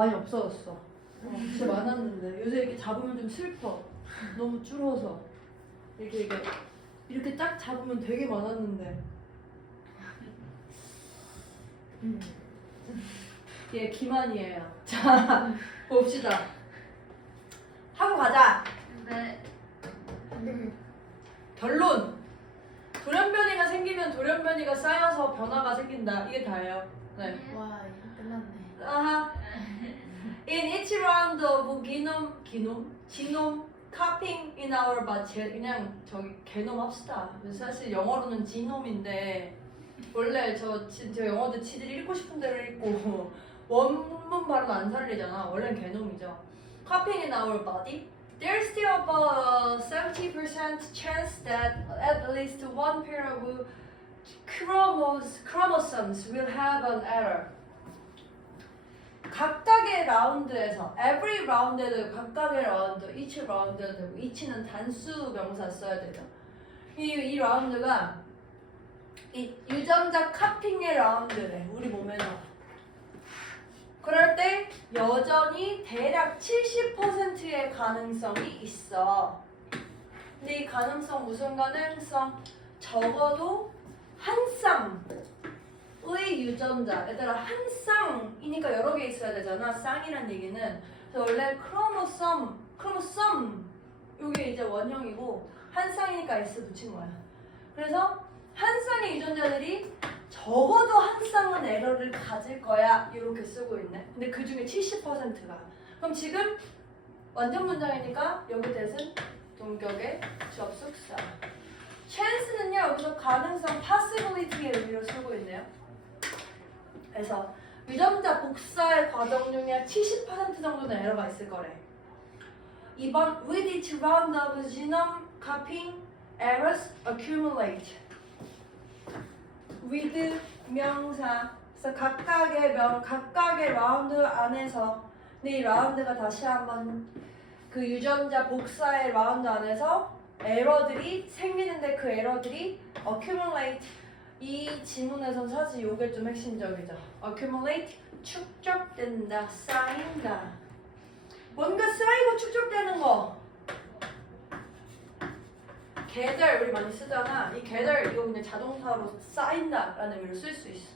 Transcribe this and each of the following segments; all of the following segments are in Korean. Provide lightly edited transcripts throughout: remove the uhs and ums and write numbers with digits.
많이 없어졌어. 진짜 많았는데 요새 이렇게 잡으면 좀 슬퍼. 너무 줄어서 이렇게 딱 잡으면 되게 많았는데. 얘 기만이에요. 자, 봅시다. 하고 가자. 네. 결론. 돌연변이가 생기면 돌연변이가 쌓여서 변화가 생긴다. 이게 다예요. 네. 와 이거 끝났네. 아하. In each round of genome copying in our body. 그냥 저기 게놈 합시다. 사실 영어로는 지놈인데 원래 저 영어도 지들 읽고 싶은 대로 읽고 원문 발음 안 살리잖아. 원래는 게놈이죠. Copying in our body. There's still about a 70% chance that at least one pair of chromosomes will have an error. 각각의 라운드에서 every 라운드에도 각각의 라운드, each 라운드에도 되고 each는 단수 명사 써야 되죠. 이 라운드가 이 유전자 카핑의 라운드래. 우리 몸에서. 그럴 때 여전히 대략 70%의 가능성이 있어. 근데 이 가능성 무슨 가능성? 적어도 한 쌍의 유전자. 얘들아 한 쌍이니까 여러 개 있어야 되잖아. 쌍이란 얘기는. 그래서 원래 크로모솜 이게 이제 원형이고 한 쌍이니까 S 붙인 거야. 그래서 한 쌍의 유전자들이 적어도 한 쌍은 에러를 가질 거야. 이렇게 쓰고 있네. 근데 그 중에 70%가. 그럼 지금 완전 문장이니까 여기 대신 동격의 접속사. chance는요 여기서 가능성 possibility의 의미로 쓰고 있네요. 그래서 유전자 복사의 과정 중에 70% 정도는 에러가 있을 거래. 2번 with each round of genome copying errors accumulate. with 명사. 그래서 각각의 라운드 안에서. 근데 이 라운드가 다시 한번 그 유전자 복사의 라운드 안에서 에러들이 생기는데 그 에러들이 accumulate. 이 지문에선 사실 이게 좀 핵심적이죠. accumulate 축적된다, 쌓인다. 뭔가 쌓이고 축적되는 거. 계절 우리 많이 쓰잖아. 이 계절 이거 그냥 자동사로 쌓인다라는 의미로 쓸 수 있어.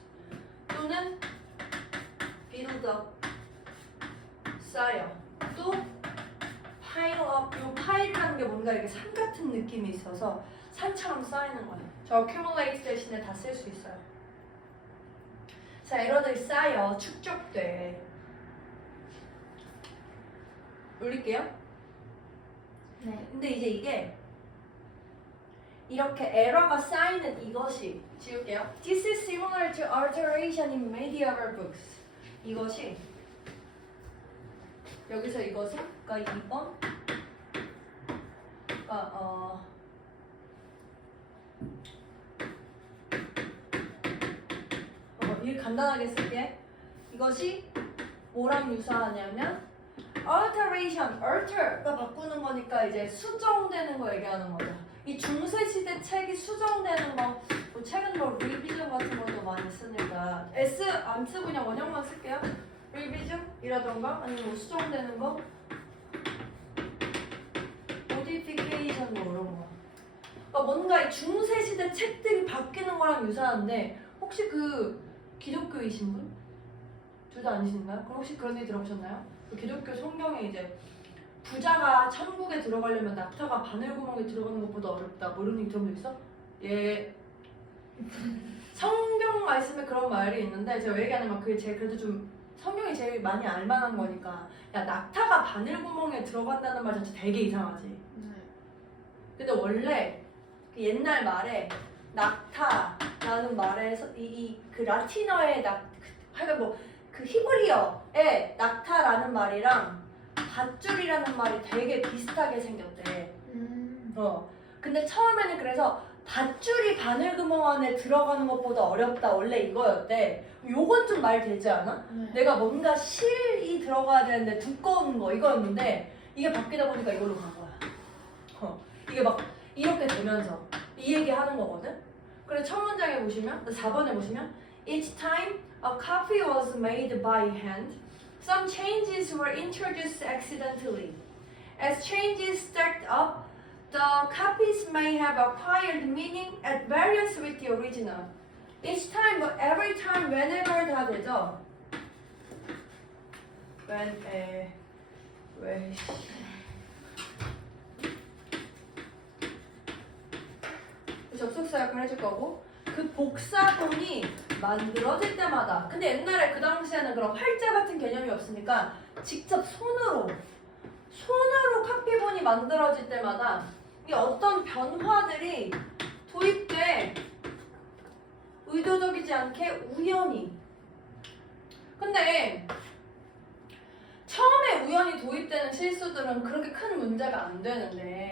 또는 build up 쌓여. 또 pile up. 이 파일이라는 게 뭔가 이렇게 산 같은 느낌이 있어서 산처럼 쌓이는 거야. 저 accumulate 대신에 다 쓸 수 있어요. 자, 에러들이 쌓여 축적돼. 올릴게요. 네. 근데 이제 이게 이렇게 에러가 쌓이는 이것이 지울게요. This is similar to alteration in many other books. 이것이 여기서 이것은 그러니까 2번 그러니까 이걸 간단하게 쓸게. 이것이 뭐랑 유사하냐면 alteration, alter가 바꾸는 거니까 이제 수정되는 거 얘기하는 거죠. 이 중세시대 책이 수정되는 거, 뭐 최근 뭐 리비전 같은 것도 많이 쓰니까 S 안 쓰고 그냥 원형만 쓸게요. 리비전이라던가 아니면 뭐 수정되는 거, modification 뭐 이런 거. 그러니까 뭔가 이 중세시대 책들이 바뀌는 거랑 유사한데 혹시 그 기독교이신 분? 둘 다 아니신가요? 그럼 혹시 그런 얘기 들어보셨나요? 그 기독교 성경에 이제 부자가 천국에 들어가려면 낙타가 바늘구멍에 들어가는 것보다 어렵다. 뭐 이런 얘기 들어본 적 있어? 예. 성경 말씀에 그런 말이 있는데 제가 왜 얘기하냐면 그게 제일 그래도 좀 성경이 제일 많이 알만한 거니까 야 낙타가 바늘구멍에 들어간다는 말 자체 되게 이상하지. 네. 근데 원래 그 옛날 말에 낙타라는 말에서 그 라틴어의 하여간 뭐 그 히브리어의 낙타라는 말이랑 밧줄이라는 말이 되게 비슷하게 생겼대. 근데 처음에는 그래서 밧줄이 바늘구멍 안에 들어가는 것보다 어렵다 원래 이거였대. 요건 좀 말 되지 않아? 네. 내가 뭔가 실이 들어가야 되는데 두꺼운 거 이거였는데 이게 바뀌다 보니까 이걸로 간 거야. 이게 막 이렇게 되면서 이 얘기 하는 거거든. 그래서 첫 문장에 보시면 4번에 보시면 Each time a copy was made by hand Some changes were introduced accidentally. As changes stacked up, the copies may have acquired meaning at variance with the original. Each time, but every time, whenever 다 되죠? 왜 접속사 역할을 해줄 거고 그 복사본이 만들어질 때마다 근데 옛날에 그 당시에는 그런 활자 같은 개념이 없으니까 직접 손으로 카피본이 만들어질 때마다 이 어떤 변화들이 도입돼 의도적이지 않게 우연히 근데 처음에 우연히 도입되는 실수들은 그렇게 큰 문제가 안 되는데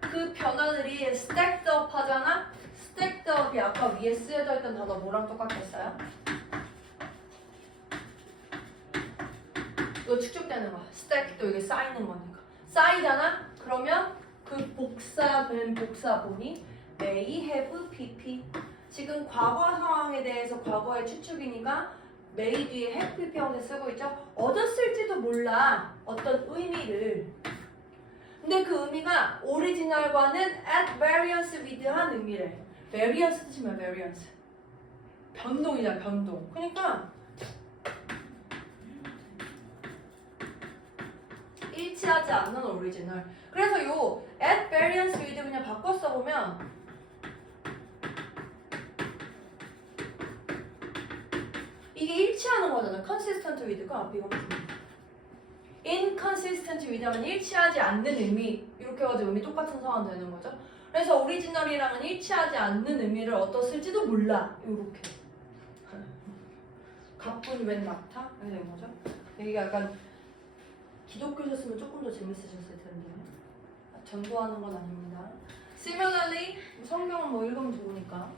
그 변화들이 stacked up 하잖아? stacked up이 아까 위에 쓰여져 있던 단어 뭐랑 똑같겠어요? 이거 축적되는 거야. stack도 이게 쌓이는 거니까. 쌓이잖아? 그러면 그 복사된 복사본이 may have pp 지금 과거 상황에 대해서 과거의 추측이니까 may 뒤에 have pp 형태 쓰고 있죠? 얻었을지도 몰라. 어떤 의미를 근데 그 의미가 오리지널과는 at variance with 한 의미래. variance 뜻이 뭐야? variance. 변동이잖아, 변동. 그러니까 일치하지 않는 오리지널. 그래서 요 at variance with 그냥 바꿔 써보면 이게 일치하는 거잖아. consistent with가 앞에 이거 inconsistent with 하면 일치하지 않는 의미 이렇게 해가지고 의미 똑같은 상황 되는 거죠. 그래서 오리지널이랑은 일치하지 않는 의미를 어떻을지도 몰라. 이렇게 가뿐 웬 낙타? 이렇게 된 거죠. 여기가 약간 기독교셨으면 조금 더 재밌으셨을 텐데 전도하는 건 아닙니다. Similarly, 성경은 뭐 읽으면 좋으니까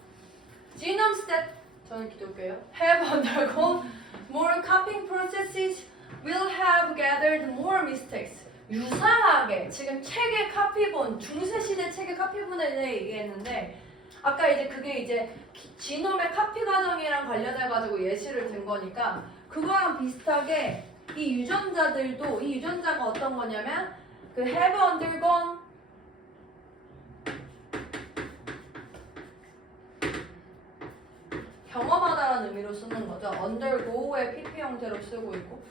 Genomes that 저는 기독교예요. Have undergone more copying processes will have gathered more mistakes. 유사하게 지금 책의 카피본, 중세시대 책의 카피본에 대해 얘기했는데 아까 이제 그게 이제 지놈의 카피 과정이랑 관련해가지고 예시를 든 거니까 그거랑 비슷하게 이 유전자들도 이 유전자가 어떤 거냐면 그 have undergone 경험하다라는 의미로 쓰는 거죠. undergo의 pp 형태로 쓰고 있고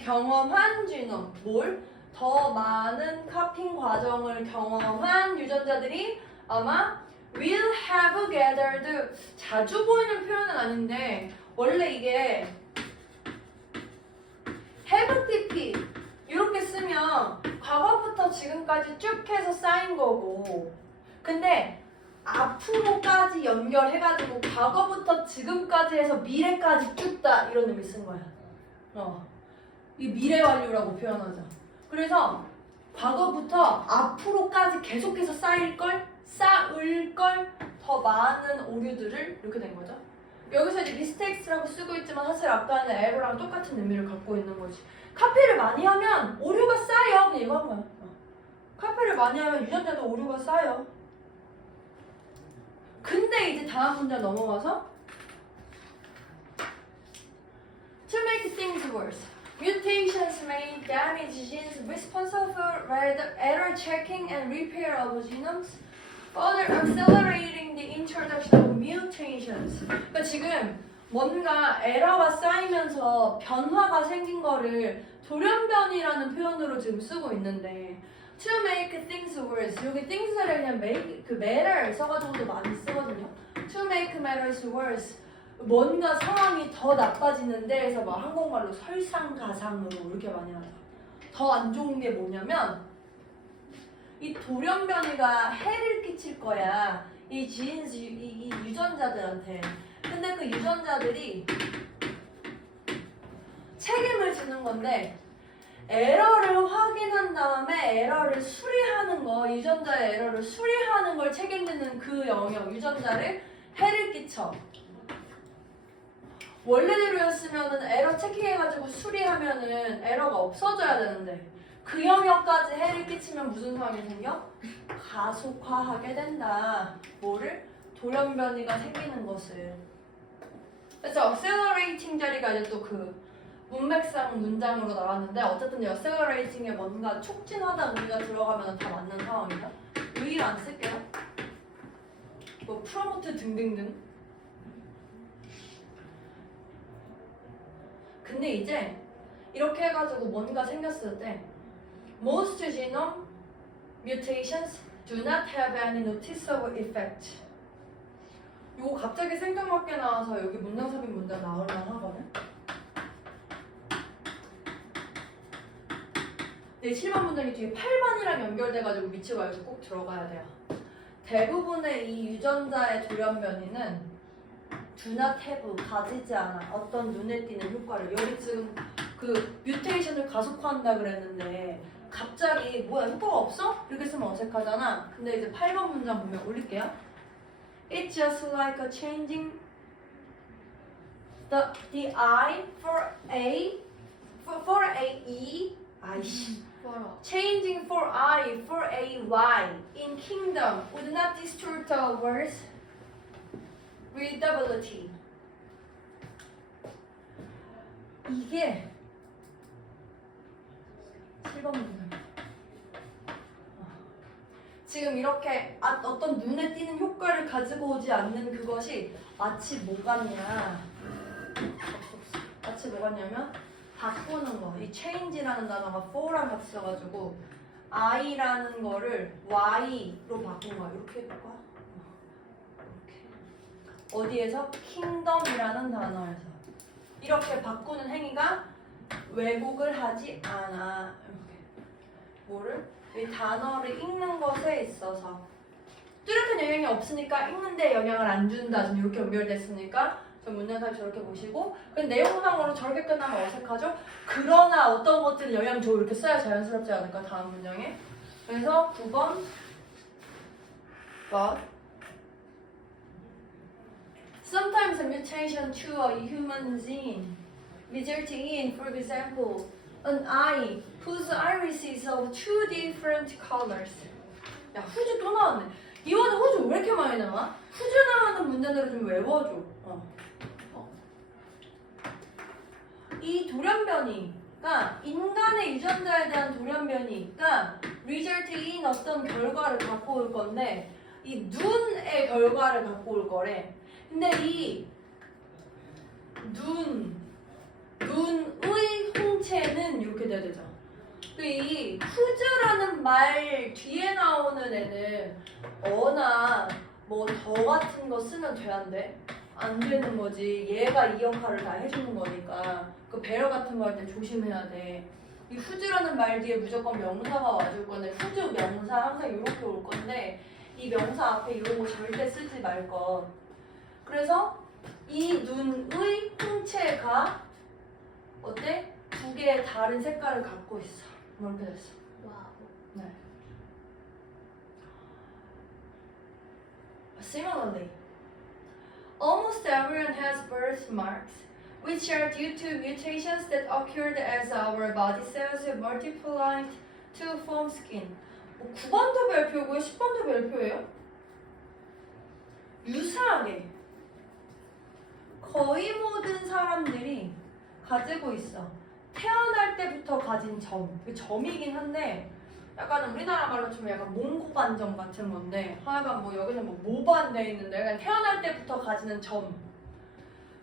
경험한 지놈, 뭘? 더 많은 카핑 과정을 경험한 유전자들이 아마 will have gathered 자주 보이는 표현은 아닌데 원래 이게 have pp 이렇게 쓰면 과거부터 지금까지 쭉 해서 쌓인 거고 근데 앞으로까지 연결해가지고 과거부터 지금까지 해서 미래까지 쭉다 이런 의미 쓴 거야. 이 미래 완료라고 표현하자. 그래서 과거부터 앞으로까지 계속해서 쌓을 걸 더 많은 오류들을 이렇게 된 거죠. 여기서 이제 mistakes라고 쓰고 있지만 사실 아까는 error랑 똑같은 의미를 갖고 있는 거지. 카피를 많이 하면 오류가 쌓여. 그냥 이거 한 거야. 카피를 많이 하면 유전자도 오류가 쌓여. 근데 이제 다음 문제 넘어가서 To make things worse, mutations may damage genes responsible for error checking and repair of genomes, further accelerating the introduction of mutations. 그러니까 지금 뭔가 에러가 쌓이면서 변화가 생긴 거를 돌연변이라는 표현으로 지금 쓰고 있는데 To make things worse. 여기 things를 그냥 make, 그 matter 써가지고도 많이 쓰거든요. To make matters worse. 뭔가 상황이 더 나빠지는데 해서 막 한국말로 설상가상으로 이렇게 많이 하죠. 더 안 좋은 게 뭐냐면 이 돌연변이가 해를 끼칠 거야. 이 genes, 이 유전자들한테. 근데 그 유전자들이 책임을 지는 건데 에러를 확인한 다음에 에러를 수리하는 거, 유전자의 에러를 수리하는 걸 책임지는 그 영역, 유전자를 해를 끼쳐. 원래대로였으면은 에러 체킹해가지고 수리하면은 에러가 없어져야 되는데 그 영역까지 해를 끼치면 무슨 상황이 생겨? 가속화하게 된다. 뭐를? 돌연변이가 생기는 것을. 그래서 accelerating 자리가 이제 또 그 문맥상 문장으로 나왔는데 어쨌든 accelerating에 뭔가 촉진하다는 의미가 들어가면 다 맞는 상황이다. 의의를 안 쓸게요. 뭐 promote 등등등. 근데 이제 이렇게 해가지고 뭔가 생겼을 때 most genome mutations do not have any noticeable effect. 요거 갑자기 생각밖에 나와서 여기 문장삽입 문장 나올만 하거든. 네, 7번 문장이 뒤에 8번이랑 연결돼가지고 위치가 여기서 꼭 들어가야 돼요. 대부분의 이 유전자의 돌연변이는 do not have, 가지지 않아. 어떤 눈에 띄는 효과를. 여기 지금 그 뮤테이션을 가속화한다 그랬는데 갑자기 뭐야 효과가 없어? 이렇게 쓰면 어색하잖아. 근데 이제 8번 문장 보면 올릴게요. It's just like a changing the I for a E. 아이씨. 뭐라? Changing for I for a Y in kingdom would not distort the words readability. 이게 7번 문장. 지금 이렇게 어떤 눈에 띄는 효과를 가지고 오지 않는 그것이 마치 뭐 같냐? 마치 뭐 같냐면 바꾸는 거. 이 change라는 단어가 for랑 같이 써가지고 I라는 거를 Y로 바꾼 거야. 이렇게 해볼까? 이렇게. 어디에서? kingdom이라는 단어에서. 이렇게 바꾸는 행위가 왜곡을 하지 않아. 이렇게. 뭐를? 이 단어를 읽는 것에 있어서 뚜렷한 영향이 없으니까 읽는데 영향을 안 준다. 지금 이렇게 연결됐으니까 저 문장삽입 저렇게 보시고 근데 내용상으로 저렇게 끝나면 어색하죠? 그러나 어떤 것들은 영향 줘 이렇게 써야 자연스럽지 않을까? 다음 문장에. 그래서 9번 But sometimes a mutation to a human gene resulting in, for example, an eye whose iris is of two different colors. 야, 후즈 또 나왔네. 이번에 후즈 왜 이렇게 많이 나와? 후즈 나오는 문제들을 좀 외워줘. 이 돌연변이가 인간의 유전자에 대한 돌연변이가 result in 어떤 결과를 갖고 올 건데 이 눈의 결과를 갖고 올 거래. 근데 이 눈의 홍채는 이렇게 돼야 되죠. 이 후즈라는 말 뒤에 나오는 애는 어나 뭐 더 같은 거 쓰면 돼 안 돼? 안 되는 거지. 얘가 이 역할을 다 해주는 거니까 그 배려 같은 거 할 때 조심해야 돼. 이 후즈라는 말 뒤에 무조건 명사가 와줄 건데 후즈 명사 항상 이렇게 올 건데 이 명사 앞에 이런 거 절대 쓰지 말 것. 그래서 이 눈의 홍채가 어때? 두 개의 다른 색깔을 갖고 있어. 이렇게 됐어. 와우. 네. Similarly, almost everyone has birthmarks, which are due to mutations that occurred as our body cells multiplied to form skin. 9번도 별표고요, 10번도 별표예요. 유사하게 거의 모든 사람들이 가지고 있어. 태어날 때부터 가진 점. 그 점이긴 한데 약간 우리나라 말로 치면 약간 몽고반점 같은 건데 하여간 뭐 여기는 뭐 모반돼 있는데 약간 태어날 때부터 가지는 점.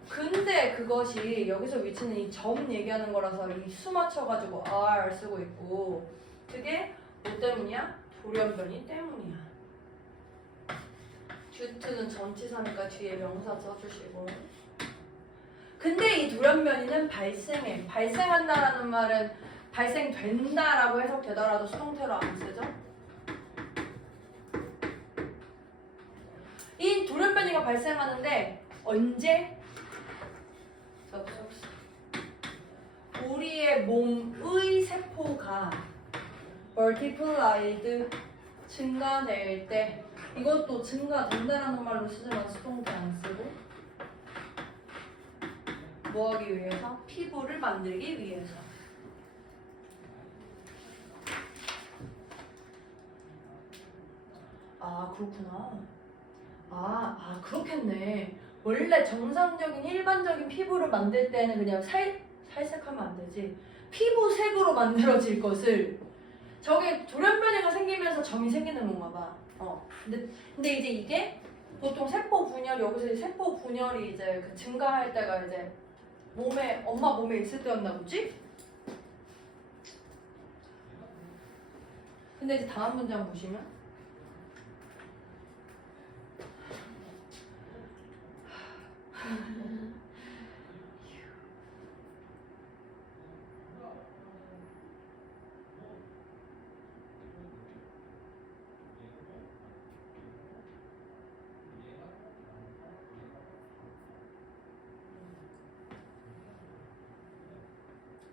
근데 그것이 여기서 위치는 이 점 얘기하는 거라서 이 수 맞춰가지고 R 쓰고 있고 그게 뭐 때문이야? 돌연변이 때문이야. 듀트는 전치사니까 뒤에 명사 써주시고 근데 이 돌연변이는 발생해. 발생한다라는 말은 발생된다라고 해석되더라도 수동태로 안 쓰죠. 이 돌연변이가 발생하는데 언제? 우리의 몸의 세포가 multiplied 증가될 때 이것도 증가된다라는 말로 쓰지만 수동태 안 쓰고 뭐 하기 위해서? 피부를 만들기 위해서. 아 그렇구나. 그렇겠네. 원래 정상적인 일반적인 피부를 만들 때는 그냥 탈색하면 안 되지. 피부색으로 만들어질 것을 저게 돌연변이가 생기면서 점이 생기는 건가 봐. 근데 이제 이게 보통 세포 분열 여기서 이제 세포 분열이 이제 그 증가할 때가 이제 몸에 엄마 몸에 있을 때였나 보지? 근데 이제 다음 문장 보시면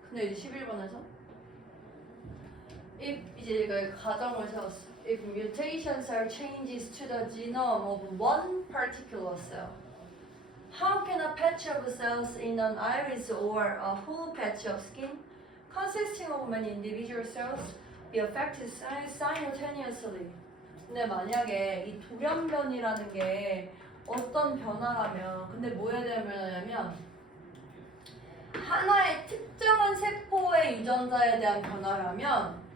근데 이제 11번에서 이제 그 가정을 세웠어. If mutations are changes to the genome of one particular cell, how can a patch of cells in an iris or a whole patch of skin consisting of many individual cells be affected simultaneously? 근데 만약에 이 돌연변이라는 게 어떤 변화라면 근데 뭐에 대한 변화냐면 하나의 특정한 세포의 유전자에 대한 변화라면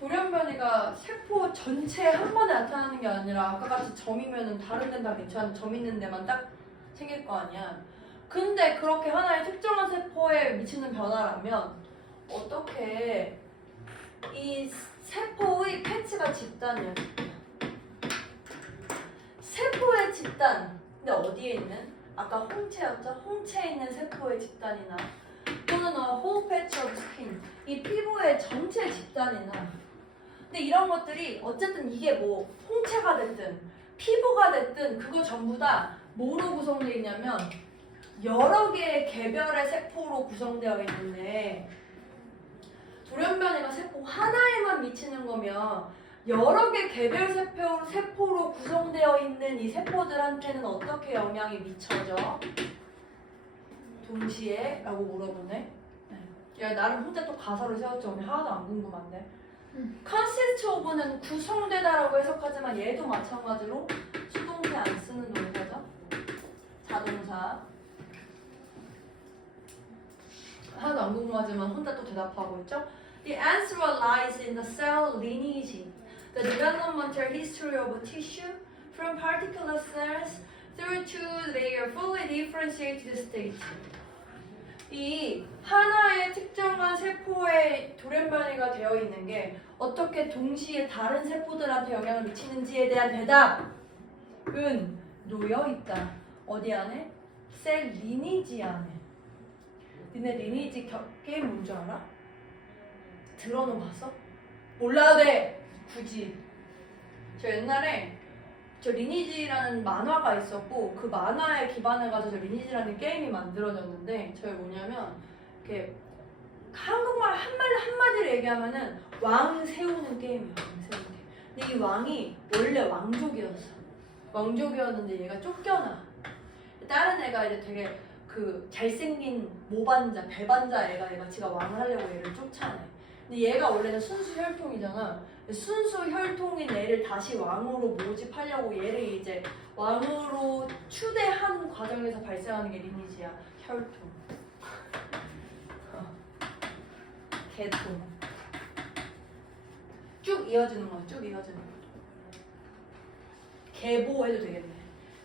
돌연변이가 세포 전체에 한 번에 나타나는 게 아니라 아까 같이 점이면은 다른 데는 다 괜찮은데 점 있는 데만 딱 생길 거 아니야. 근데 그렇게 하나의 특정한 세포에 미치는 변화라면 어떻게 이 세포의 패치가 집단이야. 세포의 집단. 근데 어디에 있는? 아까 홍채였죠? 홍채에 있는 세포의 집단이나 또는 whole patch of skin 이 피부의 전체 집단이나 근데 이런 것들이 어쨌든 이게 뭐 홍채가 됐든 피부가 됐든 그거 전부 다 뭐로 구성되어 있냐면 여러 개의 개별의 세포로 구성되어 있는데 돌연변이가 세포 하나에만 미치는 거면 여러 개 개별 세포로 구성되어 있는 이 세포들한테는 어떻게 영향이 미쳐져? 동시에? 라고 물어보네. 야 나름 혼자 또 가사를 세웠죠. 오늘 하나도 안 궁금한데. consist of는 구성되다라고 해석하지만 얘도 마찬가지로 수동태 안 쓰는 동사죠. 자동사. 하나도 안 궁금하지만 혼자 또 대답하고 있죠. The answer lies in the cell lineage, the developmental history of tissue from particular cells through to their fully differentiated state. 이 하나의 특정한 세포의 돌연변이가 되어 있는 게 어떻게 동시에 다른 세포들한테 영향을 미치는지에 대한 대답은 놓여 있다. 어디 안에? 셀 리니지 안에. 니네 리니지 게임 뭔 줄 알아? 들어는 봤어? 몰라도 돼! 굳이. 저 옛날에 저 리니지라는 만화가 있었고 그 만화에 기반해가지고 저 리니지라는 게임이 만들어졌는데 저게 뭐냐면 이렇게 한국말 한마디로 얘기하면은 왕 세우는 게임이야. 왕 세우는 게임. 근데 이 왕이 원래 왕족이었어. 왕족이었는데 얘가 쫓겨나. 다른 애가 이제 되게 그 잘생긴 모반자, 배반자 애가 지가 왕을 하려고 얘를 쫓아내. 근데 얘가 원래는 순수 혈통이잖아. 순수 혈통인 애를 다시 왕으로 모집하려고 얘를 이제 왕으로 추대한 과정에서 발생하는 게 리니지야. 혈통. 계통. 쭉 이어지는 거야. 쭉 이어지는 거. 계보해도 되겠네.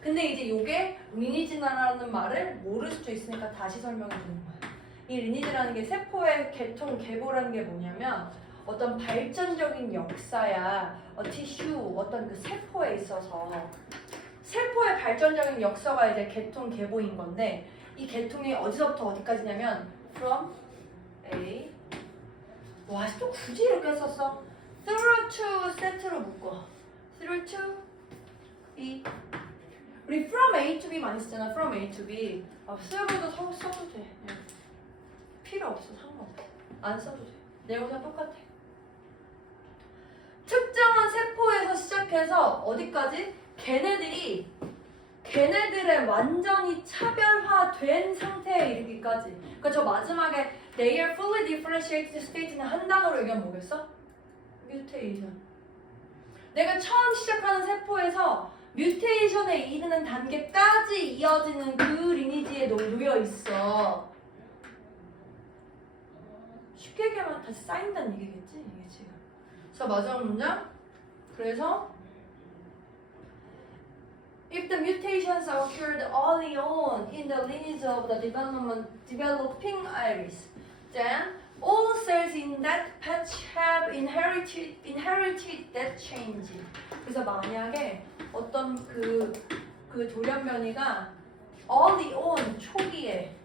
근데 이제 요게 리니지라는 말을 모를 수도 있으니까 다시 설명해 주는 거야. 이 리니지라는 게 세포의 계통, 계보라는 게 뭐냐면 어떤 발전적인 역사야, 티슈, 어떤 그 세포에 있어서 세포의 발전적인 역사가 이제 계통, 계보인 건데 이 계통이 어디서부터 어디까지냐면 from A 와, 또 굳이 이렇게 썼어? through to set로 묶어. through to B 우리 from A to B 많이 쓰잖아. from A to B 쓰고도 써도 돼. 필요 없어. 상관없어. 안 써도 돼. 내용은 똑같아. 특정한 세포에서 시작해서 어디까지? 걔네들의 완전히 차별화된 상태에 이르기까지. 그러니까 저 마지막에 they are fully differentiated state는 한 단어로 얘기하면 뭐겠어? mutation. 내가 처음 시작하는 세포에서 뮤테이션에 이르는 단계까지 이어지는 그 리니지에 있어. 쉽게 얘기하면 다시 쌓인다는 얘기겠지? 이게 지금. 그래서 마지막 문장. 그래서 if the mutations occurred early on in the lineage of the developing iris, then all cells in that patch have inherited that change. 그래서 만약에 어떤 그 돌연변이가 early on 초기에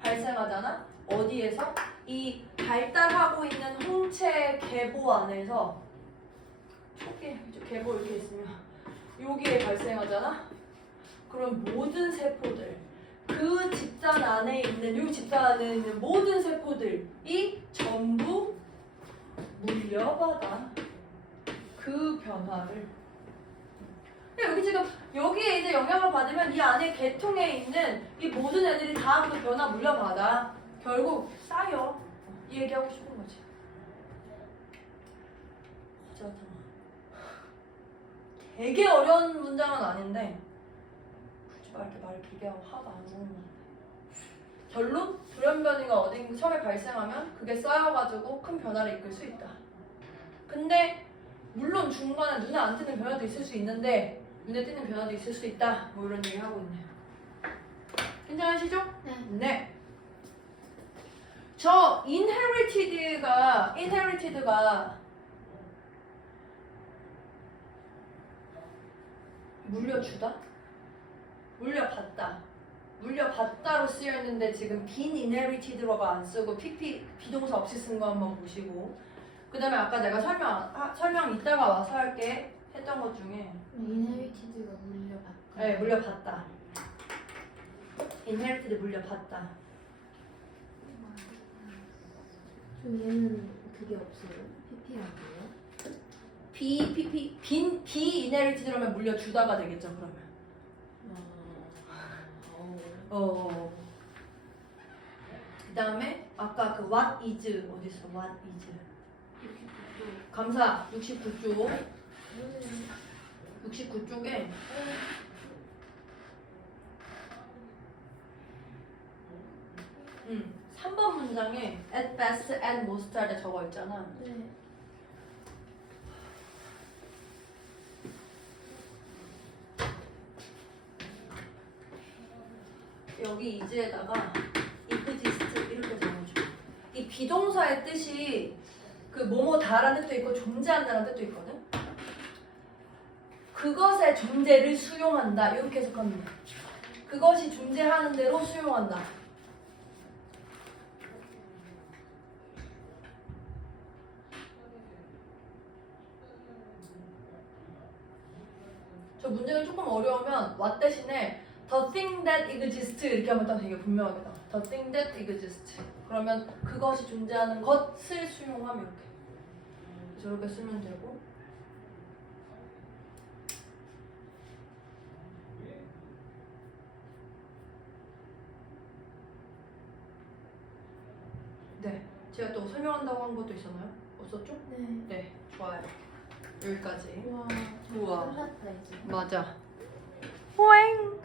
발생하잖아. 어디에서? 이 발달하고 있는 홍채 계보 안에서 초기에 계보 이렇게 있으면 여기에 발생하잖아. 그럼 모든 세포들 그 집단 안에 있는 요 집단 안에 있는 모든 세포들이 전부 물려받아 그 변화를. 근데 여기 지금 여기에 이제 영향을 받으면 이 안에 계통에 있는 이 모든 애들이 다 그 변화 물려받아. 결국 쌓여. 이 얘기하고 싶은 거지. 되게 어려운 문장은 아닌데 굳이 이렇게 말을 길게 하고 하도 안 오는 건데. 결론? 돌연변이가 어딘가 처음에 발생하면 그게 쌓여가지고 큰 변화를 이끌 수 있다. 근데 물론 중간에 눈에 안 띄는 변화도 있을 수 있는데 눈에 띄는 변화도 있을 수 있다. 뭐 이런 얘기 하고 있네요. 괜찮으시죠? 네. 네. 저 inherited가 물려주다? 물려받다로 쓰여있는데 지금 빈 inherited로가 안 쓰고 비동사 없이 쓴 거 한번 보시고, 그 다음에 아까 내가 설명 이따가 와서 할게 했던 것 중에 인헤리티드가 물려받다. 네, 물려받다. inherited 물려받다. 좀 얘는 그게 없어요? PP라는 거요? 비 inherited로면 물려주다가 되겠죠, 그러면. 그 다음에 아까 그 what is 어딨어? what is 감사 69쪽에 응 3번 문장에 at best and most 할 때 적어 있잖아. 네. 여기 이제에다가 exist 이렇게 적어줘. 이 비동사의 뜻이 그 뭐뭐다라는 뜻도 있고 존재한다는 뜻도 있거든. 그것의 존재를 수용한다 이렇게 해석하면 돼. 그것이 존재하는 대로 수용한다. 저 문제가 조금 어려우면 what 대신에 the thing that exists 이렇게 하면 딱 되게 분명하게 나와. the thing that exists. 그러면 그것이 존재하는 것을 수용하면 이렇게. 저렇게 쓰면 되고. 네. 제가 또 설명한다고 한 것도 있었나요? 없었죠? 네. 네. 좋아요. 여기까지. 우와. 우와. 끝났다 이제. 맞아. 호잉.